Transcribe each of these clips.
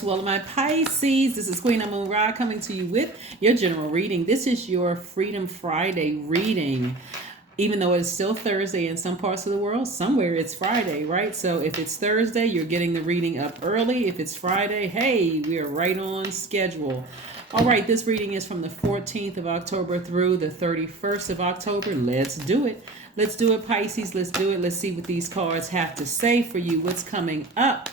to all of my Pisces. This is Queen Amun Ra coming to you with your general reading. This is your Freedom Friday reading. Even though it's still Thursday in some parts of the world, somewhere it's Friday, right? So if it's Thursday, you're getting the reading up early. If it's Friday, hey, we are right on schedule. All right, this reading is from the 14th of October through the 31st of October. Let's do it. Let's do it, Pisces. Let's do it. Let's see what these cards have to say for you. What's coming up?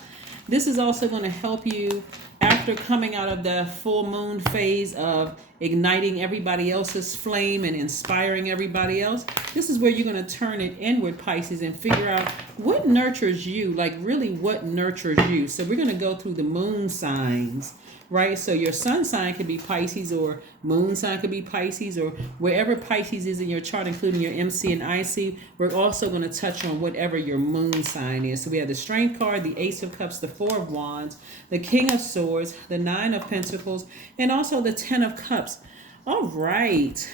This is also going to help you after coming out of the full moon phase of igniting everybody else's flame and inspiring everybody else. This is where you're going to turn it inward, Pisces, and figure out what nurtures you, like really what nurtures you. So we're going to go through the moon signs, right? So your sun sign could be Pisces, or moon sign could be Pisces, or wherever Pisces is in your chart, including your MC and IC. We're also going to touch on whatever your moon sign is. So we have the Strength card, the Ace of Cups, the Four of Wands, the King of Swords, the Nine of Pentacles, and also the Ten of Cups. All right.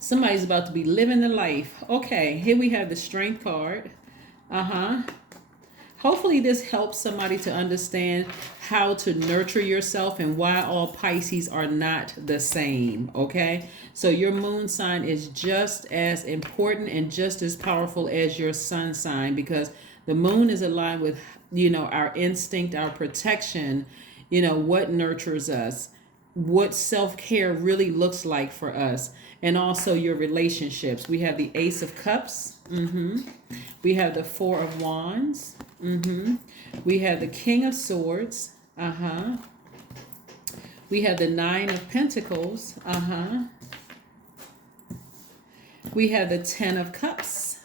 Somebody's about to be living the life. Okay, here we have the Strength card. Hopefully this helps somebody to understand how to nurture yourself and why all Pisces are not the same, okay? So your moon sign is just as important and just as powerful as your sun sign, because the moon is aligned with, our instinct, our protection, what nurtures us, what self-care really looks like for us, and also your relationships. We have the Ace of Cups. We have the Four of Wands. We have the King of Swords. We have the Nine of Pentacles. We have the Ten of Cups.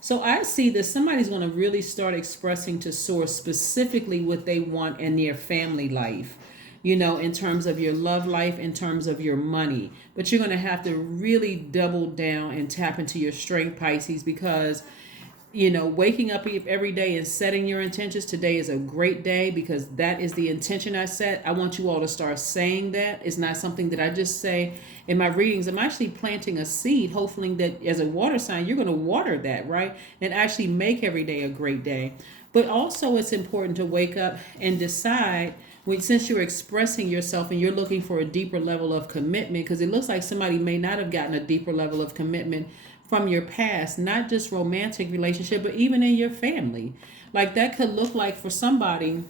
So I see that somebody's going to really start expressing to Source specifically what they want in their family life, in terms of your love life, in terms of your money. But you're going to have to really double down and tap into your strength, Pisces, because waking up every day and setting your intentions. Today is a great day because that is the intention I set. I want you all to start saying that. It's not something that I just say in my readings. I'm actually planting a seed, hopefully that as a water sign, you're going to water that, right? And actually make every day a great day. But also it's important to wake up and decide, since you're expressing yourself and you're looking for a deeper level of commitment, because it looks like somebody may not have gotten a deeper level of commitment from your past, not just romantic relationship, but even in your family. Like that could look like for somebody,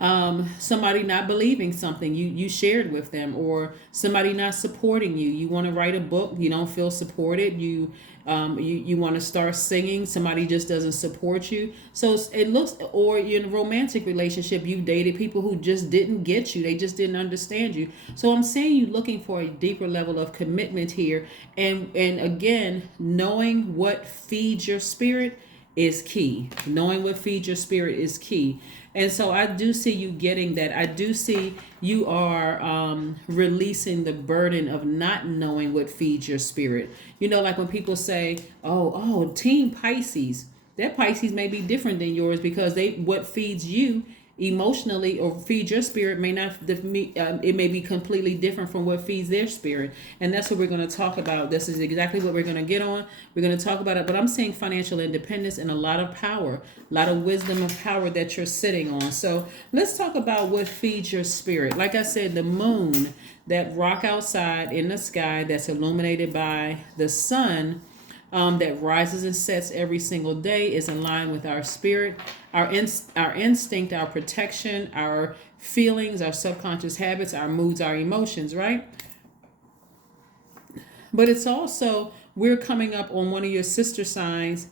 somebody not believing something you shared with them, or somebody not supporting you. You want to write a book, you don't feel supported. You want to start singing, somebody just doesn't support you. So it looks, or you're in a romantic relationship, you've dated people who just didn't get you, they just didn't understand you. So I'm saying you looking for a deeper level of commitment here, and again, knowing what feeds your spirit is key. Knowing what feeds your spirit is key. And so I do see you getting that. I do see you are releasing the burden of not knowing what feeds your spirit. Like when people say, oh, Team Pisces, that Pisces may be different than yours because what feeds you emotionally or feeds your spirit may not, it may be completely different from what feeds their spirit. And that's what we're going to talk about. This is exactly what we're going to get on. We're going to talk about it, but I'm seeing financial independence and a lot of power, a lot of wisdom and power that you're sitting on. So let's talk about what feeds your spirit. Like I said, the moon, that rock outside in the sky that's illuminated by the sun, that rises and sets every single day, is in line with our spirit, our instinct, our protection, our feelings, our subconscious habits, our moods, our emotions, right? But it's also, we're coming up on one of your sister signs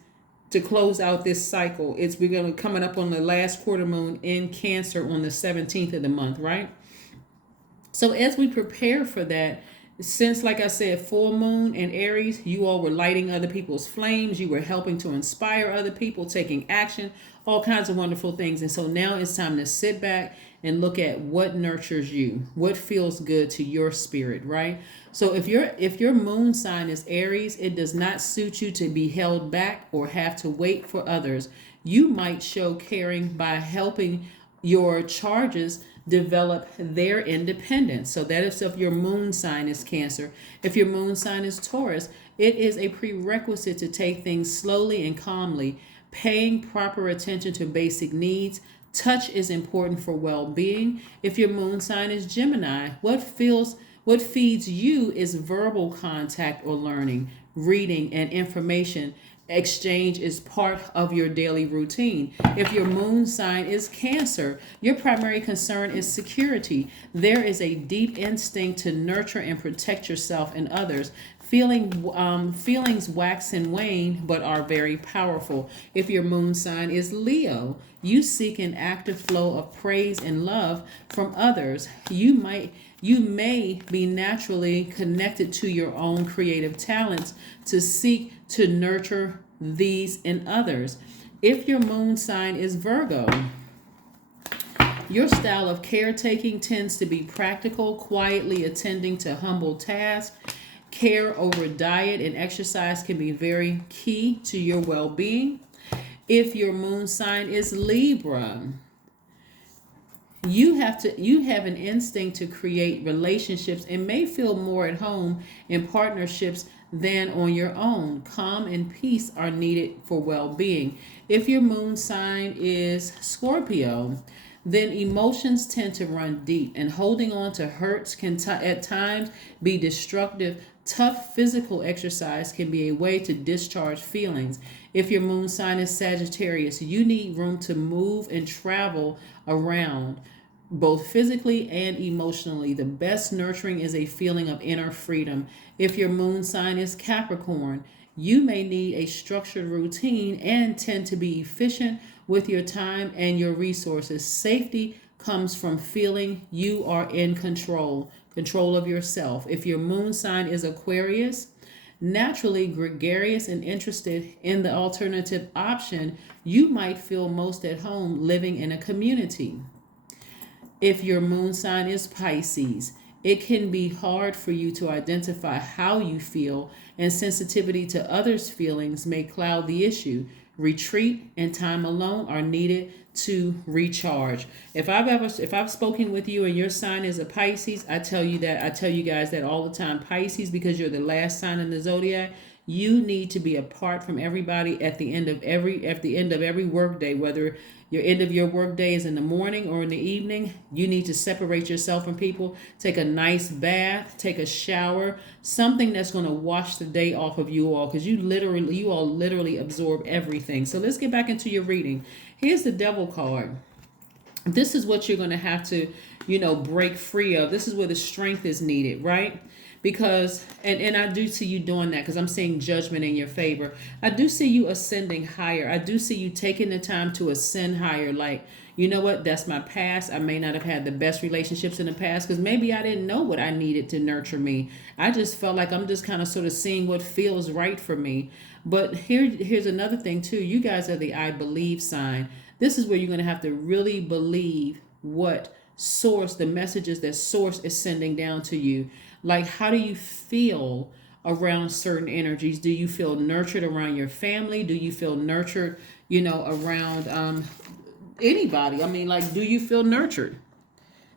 to close out this cycle. We're going to coming up on the last quarter moon in Cancer on the 17th of the month, right? So as we prepare for that, since, like I said, full moon in Aries, you all were lighting other people's flames. You were helping to inspire other people, taking action, all kinds of wonderful things. And so now it's time to sit back and look at what nurtures you, what feels good to your spirit, right? So if your moon sign is Aries, it does not suit you to be held back or have to wait for others. You might show caring by helping your charges develop their independence. So that is if your moon sign is Cancer. If your moon sign is Taurus, it is a prerequisite to take things slowly and calmly, paying proper attention to basic needs, Touch is important for well-being. If your moon sign is Gemini, what feeds you is verbal contact or learning, reading, and information exchange is part of your daily routine. If your moon sign is Cancer, your primary concern is security. There is a deep instinct to nurture and protect yourself and others. Feelings wax and wane, but are very powerful. If your moon sign is Leo, you seek an active flow of praise and love from others. You may be naturally connected to your own creative talents to seek to nurture these in others. If your moon sign is Virgo, your style of caretaking tends to be practical, quietly attending to humble tasks. Care over diet and exercise can be very key to your well-being. If your moon sign is Libra, you have an instinct to create relationships and may feel more at home in partnerships than on your own. Calm and peace are needed for well-being. If your moon sign is Scorpio, then emotions tend to run deep, and holding on to hurts can at times be destructive. Tough physical exercise can be a way to discharge feelings. If your moon sign is Sagittarius, you need room to move and travel around, both physically and emotionally. The best nurturing is a feeling of inner freedom. If your moon sign is Capricorn, you may need a structured routine and tend to be efficient with your time and your resources. Safety comes from feeling you are in control of yourself. If your moon sign is Aquarius, naturally gregarious and interested in the alternative option, you might feel most at home living in a community. If your moon sign is Pisces, it can be hard for you to identify how you feel, and sensitivity to others' feelings may cloud the issue. Retreat and time alone are needed to recharge. If I've spoken with you and your sign is a Pisces, I tell you guys that all the time. Pisces, because you're the last sign in the zodiac, you need to be apart from everybody at the end of every work day. Whether your end of your work day is in the morning or in the evening, you need to separate yourself from people. Take a nice bath, take a shower, something that's going to wash the day off of you all, because you all literally absorb everything. So let's get back into your reading. Here's the Devil card. This is what you're going to have to, break free of. This is where the strength is needed, right? Because, and I do see you doing that, because I'm seeing judgment in your favor. I do see you ascending higher. I do see you taking the time to ascend higher. Like, you know what? That's my past. I may not have had the best relationships in the past, because maybe I didn't know what I needed to nurture me. I just felt like I'm just kind of sort of seeing what feels right for me. But here's another thing too. You guys are the I believe sign. This is where you're going to have to really believe what source, the messages that source is sending down to you. Like, how do you feel around certain energies? Do you feel nurtured around your family? Do you feel nurtured, around anybody? I mean, like, do you feel nurtured?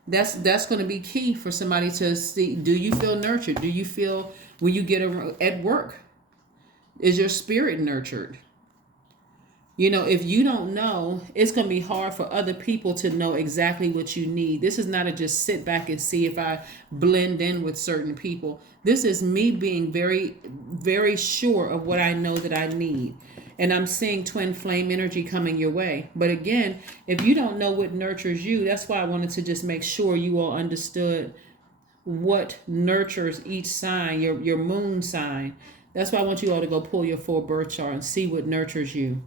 That's going to be key for somebody to see. Do you feel nurtured? Do you feel when you get at work? Is your spirit nurtured? If you don't know, it's going to be hard for other people to know exactly what you need. This is not a just sit back and see if I blend in with certain people. This is me being very, very sure of what I know that I need. And I'm seeing twin flame energy coming your way. But again, if you don't know what nurtures you, that's why I wanted to just make sure you all understood what nurtures each sign, your moon sign. That's why I want you all to go pull your full birth chart and see what nurtures you.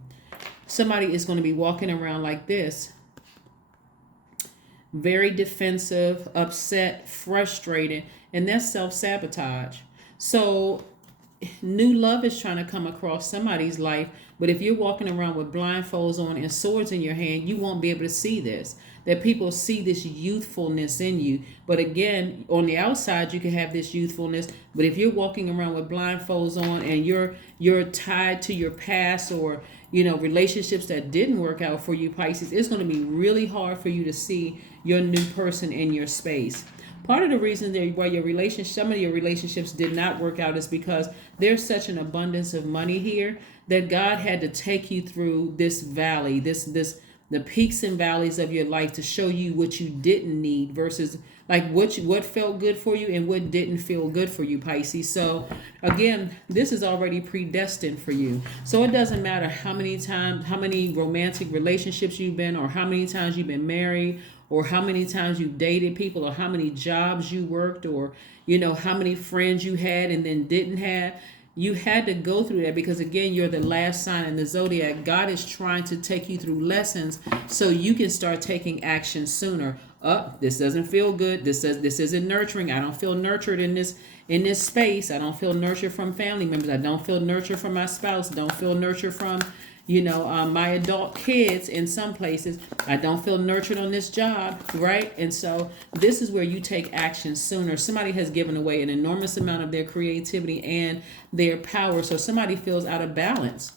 Somebody is going to be walking around like this, very defensive, upset, frustrated, and that's self-sabotage. So new love is trying to come across somebody's life, but if you're walking around with blindfolds on and swords in your hand, you won't be able to see this. That people see this youthfulness in you. But again, on the outside, you can have this youthfulness, but if you're walking around with blindfolds on and you're tied to your past or relationships that didn't work out for you, Pisces, it's going to be really hard for you to see your new person in your space. Part of the reason why some of your relationships did not work out is because there's such an abundance of money here that God had to take you through this valley, this the peaks and valleys of your life to show you what you didn't need versus like what felt good for you and what didn't feel good for you, Pisces. So again, this is already predestined for you. So it doesn't matter how many romantic relationships you've been, or how many times you've been married, or how many times you dated people, or how many jobs you worked, or how many friends you had and then didn't have. You had to go through that because, again, you're the last sign in the zodiac. God is trying to take you through lessons so you can start taking action sooner. This doesn't feel good. This isn't nurturing. I don't feel nurtured in this space. I don't feel nurtured from family members. I don't feel nurtured from my spouse. Don't feel nurtured from my adult kids in some places. I don't feel nurtured on this job, right? And so this is where you take action sooner. Somebody has given away an enormous amount of their creativity and their power. So somebody feels out of balance.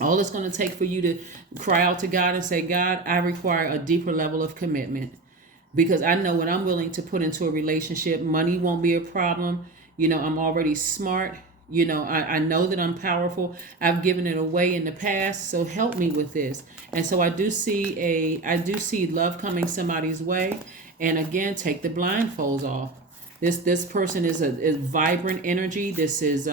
All it's going to take for you to cry out to God and say, God, I require a deeper level of commitment, because I know what I'm willing to put into a relationship. Money won't be a problem. I'm already smart. I know that I'm powerful. I've given it away in the past, so help me with this. And so I do see love coming somebody's way. And again, take the blindfolds off. This person is vibrant energy. This is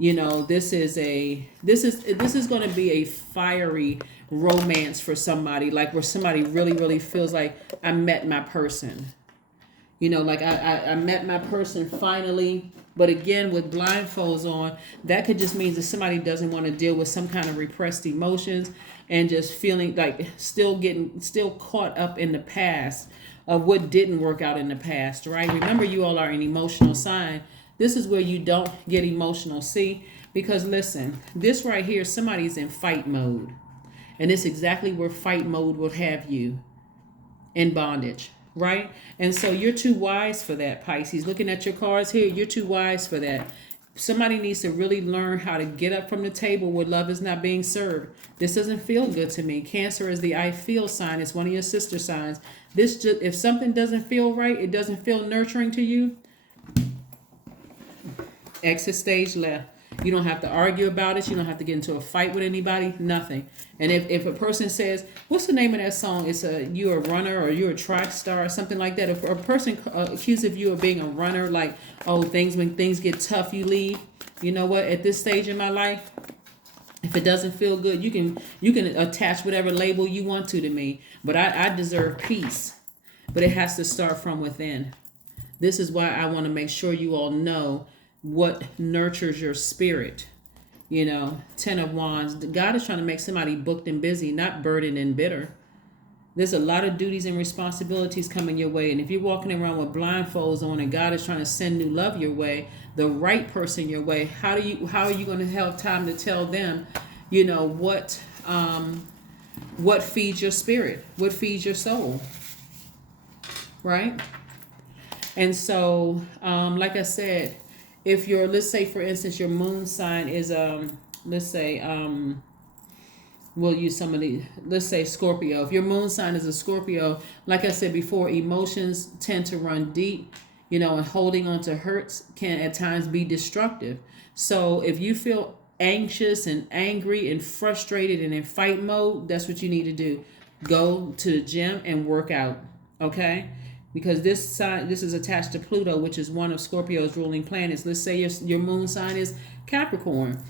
this is going to be a fiery romance for somebody, like where somebody really, really feels like I met my person. Like I met my person finally. But again, with blindfolds on, that could just mean that somebody doesn't want to deal with some kind of repressed emotions and just feeling like still caught up in the past of what didn't work out in the past, right? Remember, you all are an emotional sign. This is where you don't get emotional. See, because listen, this right here, somebody's in fight mode. And it's exactly where fight mode will have you, in bondage. Right? And so you're too wise for that, Pisces. Looking at your cards here, you're too wise for that. Somebody needs to really learn how to get up from the table where love is not being served. This doesn't feel good to me. Cancer is the I feel sign. It's one of your sister signs. If something doesn't feel right, it doesn't feel nurturing to you, exit stage left. You don't have to argue about it. You don't have to get into a fight with anybody. Nothing. And if a person says, what's the name of that song? It's you're a runner, or you're a track star, or something like that. If a person accuses you of being a runner, like, oh, when things get tough, you leave. You know what? At this stage in my life, if it doesn't feel good, you can attach whatever label you want to me. But I deserve peace. But it has to start from within. This is why I want to make sure you all know what nurtures your spirit. 10 of Wands. God is trying to make somebody booked and busy, not burdened and bitter. There's a lot of duties and responsibilities coming your way. And if you're walking around with blindfolds on and God is trying to send new love your way, the right person your way, how are you going to have time to tell them, what feeds your spirit, what feeds your soul, right? And so, like I said, if let's say, for instance, your moon sign is, we'll use let's say Scorpio. If your moon sign is a Scorpio, like I said before, emotions tend to run deep, and holding on to hurts can at times be destructive. So if you feel anxious and angry and frustrated and in fight mode, that's what you need to do. Go to the gym and work out, okay? Because this is attached to Pluto, which is one of Scorpio's ruling planets. Let's say your moon sign is Capricorn.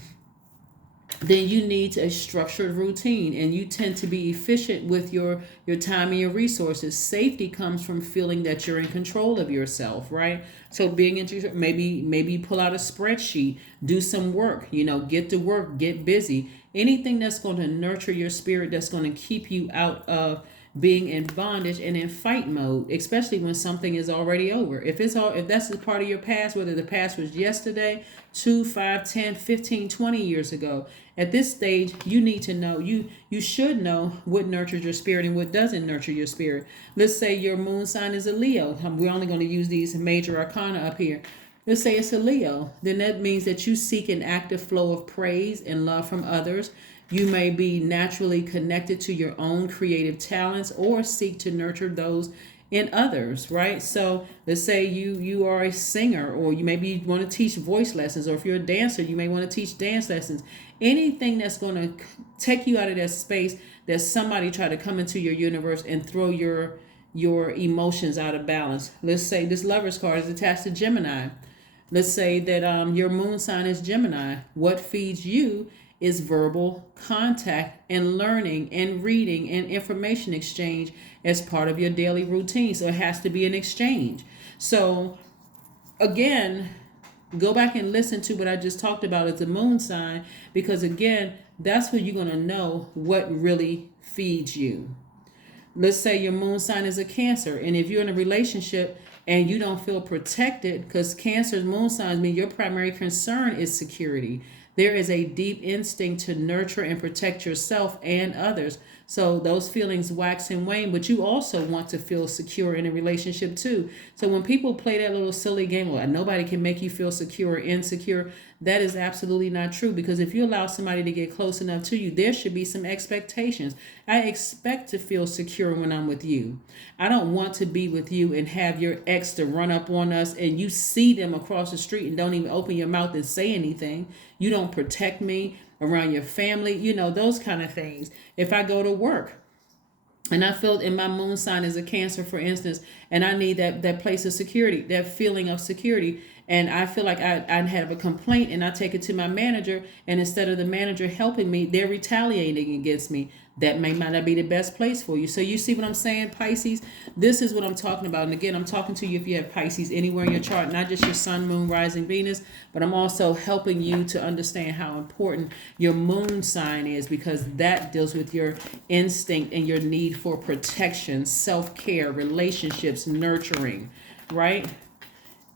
Then you need a structured routine, and you tend to be efficient with your time and your resources. Safety comes from feeling that you're in control of yourself, right? So maybe pull out a spreadsheet, do some work, get to work, get busy. Anything that's going to nurture your spirit, that's going to keep you out of being in bondage and in fight mode, especially when something is already over. If that's a part of your past, whether the past was yesterday, 2, 5, 10, 15, 20 years ago, at this stage, you need to know, you should know what nurtures your spirit and what doesn't nurture your spirit. Let's say your moon sign is a Leo. We're only going to use these major arcana up here. Let's say it's a Leo. Then that means that you seek an active flow of praise and love from others. You may be naturally connected to your own creative talents or seek to nurture those in others, right? So let's say you are a singer, or you maybe want to teach voice lessons, or if you're a dancer, you may want to teach dance lessons. Anything that's going to take you out of that space that somebody try to come into your universe and throw your emotions out of balance. Let's say this Lover's card is attached to Gemini. Let's say that your moon sign is Gemini. What feeds you is verbal contact and learning and reading and information exchange as part of your daily routine. So it has to be an exchange. So again, go back and listen to what I just talked about as the moon sign, because again, that's where you're going to know what really feeds you. Let's say your moon sign is a Cancer, and if you're in a relationship and you don't feel protected, because Cancer's moon signs mean your primary concern is security. There is a deep instinct to nurture and protect yourself and others. So those feelings wax and wane, but you also want to feel secure in a relationship too. So when people play that little silly game, well, nobody can make you feel secure or insecure, that is absolutely not true. Because if you allow somebody to get close enough to you, there should be some expectations. I expect to feel secure when I'm with you. I don't want to be with you and have your ex to run up on us and you see them across the street and don't even open your mouth and say anything. You don't protect me around your family, those kind of things. If I go to work and I feel in my moon sign is a Cancer, for instance, and I need that place of security, that feeling of security, and I feel like I have a complaint and I take it to my manager, and instead of the manager helping me, they're retaliating against me. That might not be the best place for you. So you see what I'm saying, Pisces? This is what I'm talking about. And again, I'm talking to you if you have Pisces anywhere in your chart, not just your sun, moon, rising, Venus, but I'm also helping you to understand how important your moon sign is, because that deals with your instinct and your need for protection, self-care, relationships, nurturing, right?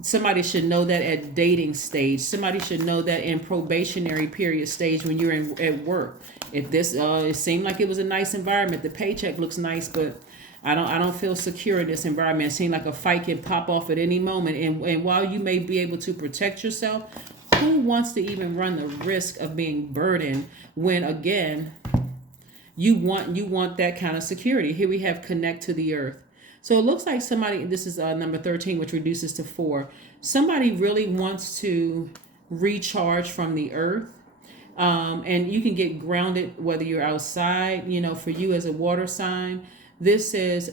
Somebody should know that at dating stage. Somebody should know that in probationary period stage when you're at work. If this it seemed like it was a nice environment, the paycheck looks nice, but I don't feel secure in this environment. It seems like a fight can pop off at any moment. And while you may be able to protect yourself, who wants to even run the risk of being burdened when again you want that kind of security? Here we have connect to the earth. So it looks like somebody, this is number 13, which reduces to 4. Somebody really wants to recharge from the earth. And you can get grounded whether you're outside, for you as a water sign. This is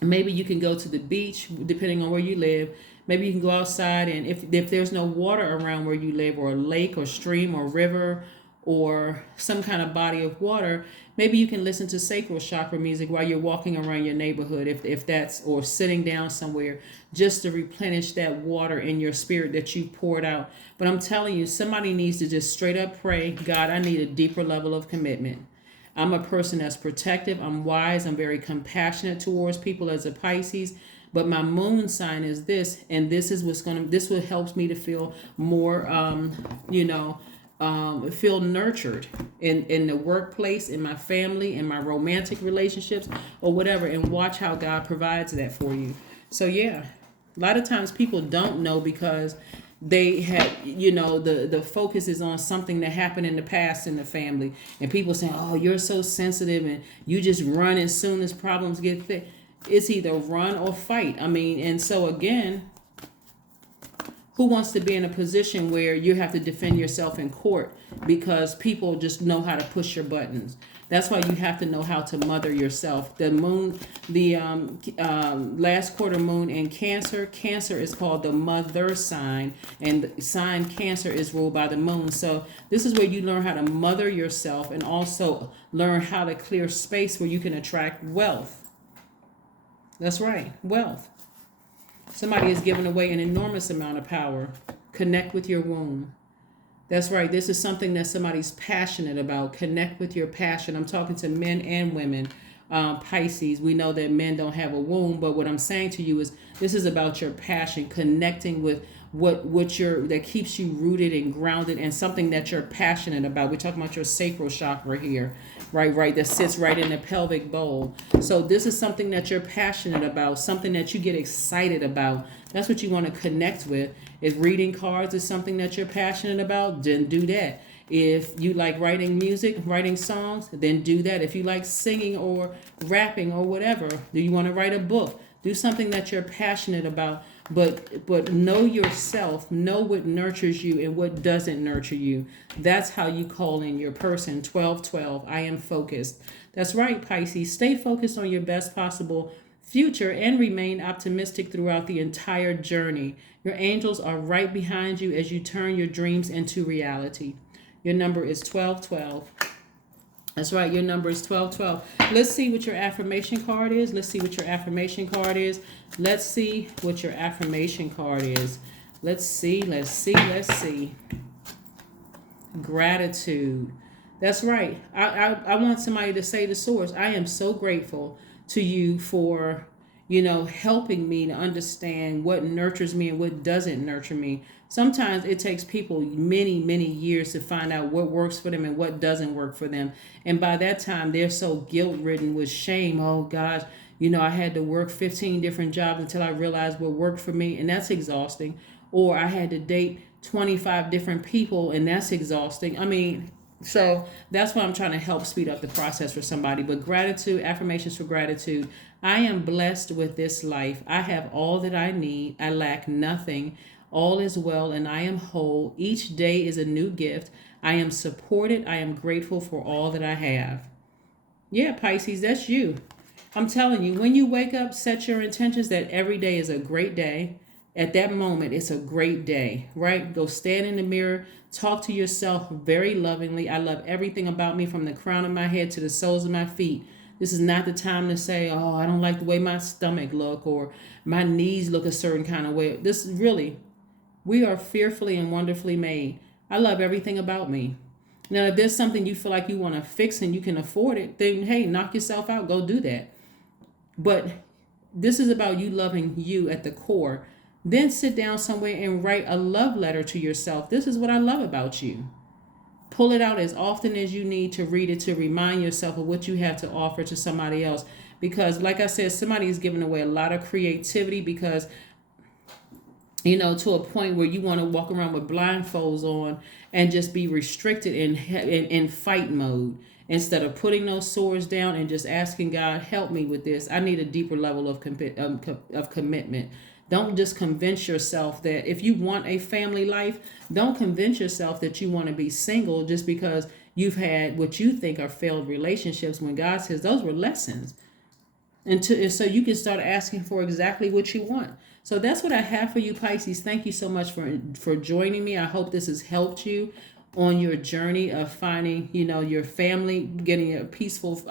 maybe you can go to the beach, depending on where you live. Maybe you can go outside, and if there's no water around where you live, or a lake or stream or river or some kind of body of water, maybe you can listen to sacral chakra music while you're walking around your neighborhood, if that's, or sitting down somewhere, just to replenish that water in your spirit that you poured out. But I'm telling you, somebody needs to just straight up pray, God, I need a deeper level of commitment. I'm a person that's protective, I'm wise, I'm very compassionate towards people as a Pisces, but my moon sign is this, and this is this what helps me to feel more, feel nurtured in the workplace, in my family, in my romantic relationships, or whatever, and watch how God provides that for you. So yeah, a lot of times people don't know because they had, the focus is on something that happened in the past in the family, and people saying, oh, you're so sensitive and you just run as soon as problems get fixed. It's either run or fight. And so again, who wants to be in a position where you have to defend yourself in court because people just know how to push your buttons? That's why you have to know how to mother yourself. The moon, the last quarter moon in Cancer. Cancer is called the mother sign, and the sign Cancer is ruled by the moon. So this is where you learn how to mother yourself and also learn how to clear space where you can attract wealth. That's right, wealth. Somebody is giving away an enormous amount of power. Connect with your womb. That's right. This is something that somebody's passionate about. Connect with your passion. I'm talking to men and women. Pisces, we know that men don't have a womb, but what I'm saying to you is this is about your passion, connecting with that keeps you rooted and grounded, and something that you're passionate about. We're talking about your sacral chakra here, right, that sits right in the pelvic bowl. So this is something that you're passionate about, something that you get excited about. That's what you want to connect with. If reading cards is something that you're passionate about, then do that. If you like writing music, writing songs, then do that. If you like singing or rapping or whatever, do you want to write a book? Do something that you're passionate about, but know yourself, know what nurtures you and what doesn't nurture you. That's how you call in your person. 1212. I am focused. That's right, Pisces. Stay focused on your best possible future and remain optimistic throughout the entire journey. Your angels are right behind you as you turn your dreams into reality. Your number is 1212. That's right, your number is 1212. Let's see what your affirmation card is. Let's see what your affirmation card is. Let's see what your affirmation card is. Let's see. Gratitude. That's right. I want somebody to say to Source, I am so grateful to you for, helping me to understand what nurtures me and what doesn't nurture me. Sometimes it takes people many, many years to find out what works for them and what doesn't work for them. And by that time, they're so guilt-ridden with shame. Oh, gosh, I had to work 15 different jobs until I realized what worked for me, and that's exhausting. Or I had to date 25 different people, and that's exhausting. So that's why I'm trying to help speed up the process for somebody. But gratitude, affirmations for gratitude. I am blessed with this life. I have all that I need. I lack nothing. All is well and I am whole. Each day is a new gift. I am supported. I am grateful for all that I have. Yeah, Pisces, that's you. I'm telling you, when you wake up, set your intentions that every day is a great day. At that moment, it's a great day, right? Go stand in the mirror, talk to yourself very lovingly. I love everything about me from the crown of my head to the soles of my feet. This is not the time to say, oh, I don't like the way my stomach look or my knees look a certain kind of way. This is really, we are fearfully and wonderfully made. I love everything about me. Now, if there's something you feel like you want to fix and you can afford it, then hey, knock yourself out, go do that. But this is about you loving you at the core. Then sit down somewhere and write a love letter to yourself. This is what I love about you. Pull it out as often as you need to read it to remind yourself of what you have to offer to somebody else. Because like I said, somebody is giving away a lot of creativity because, to a point where you want to walk around with blindfolds on and just be restricted in fight mode. Instead of putting those swords down and just asking God, help me with this. I need a deeper level of commitment. Don't just convince yourself that if you want a family life, don't convince yourself that you want to be single just because you've had what you think are failed relationships when God says those were lessons. And so you can start asking for exactly what you want. So that's what I have for you, Pisces. Thank you so much for joining me. I hope this has helped you on your journey of finding, your family, getting a peaceful,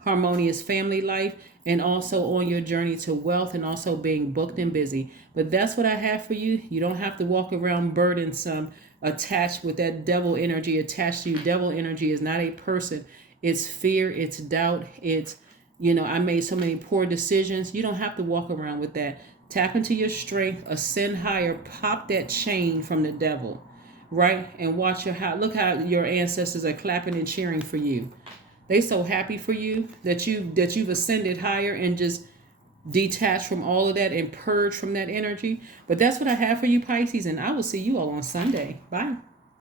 harmonious family life, and also on your journey to wealth and also being booked and busy. But that's what I have for you. You don't have to walk around burdensome, attached with that devil energy attached to you. Devil energy is not a person. It's fear, it's doubt, it's, I made so many poor decisions. You don't have to walk around with that. Tap into your strength, ascend higher, pop that chain from the devil. Right? And look how your ancestors are clapping and cheering for you. They so happy for you that you've ascended higher and just detached from all of that and purged from that energy. But that's what I have for you, Pisces, and I will see you all on Sunday. Bye.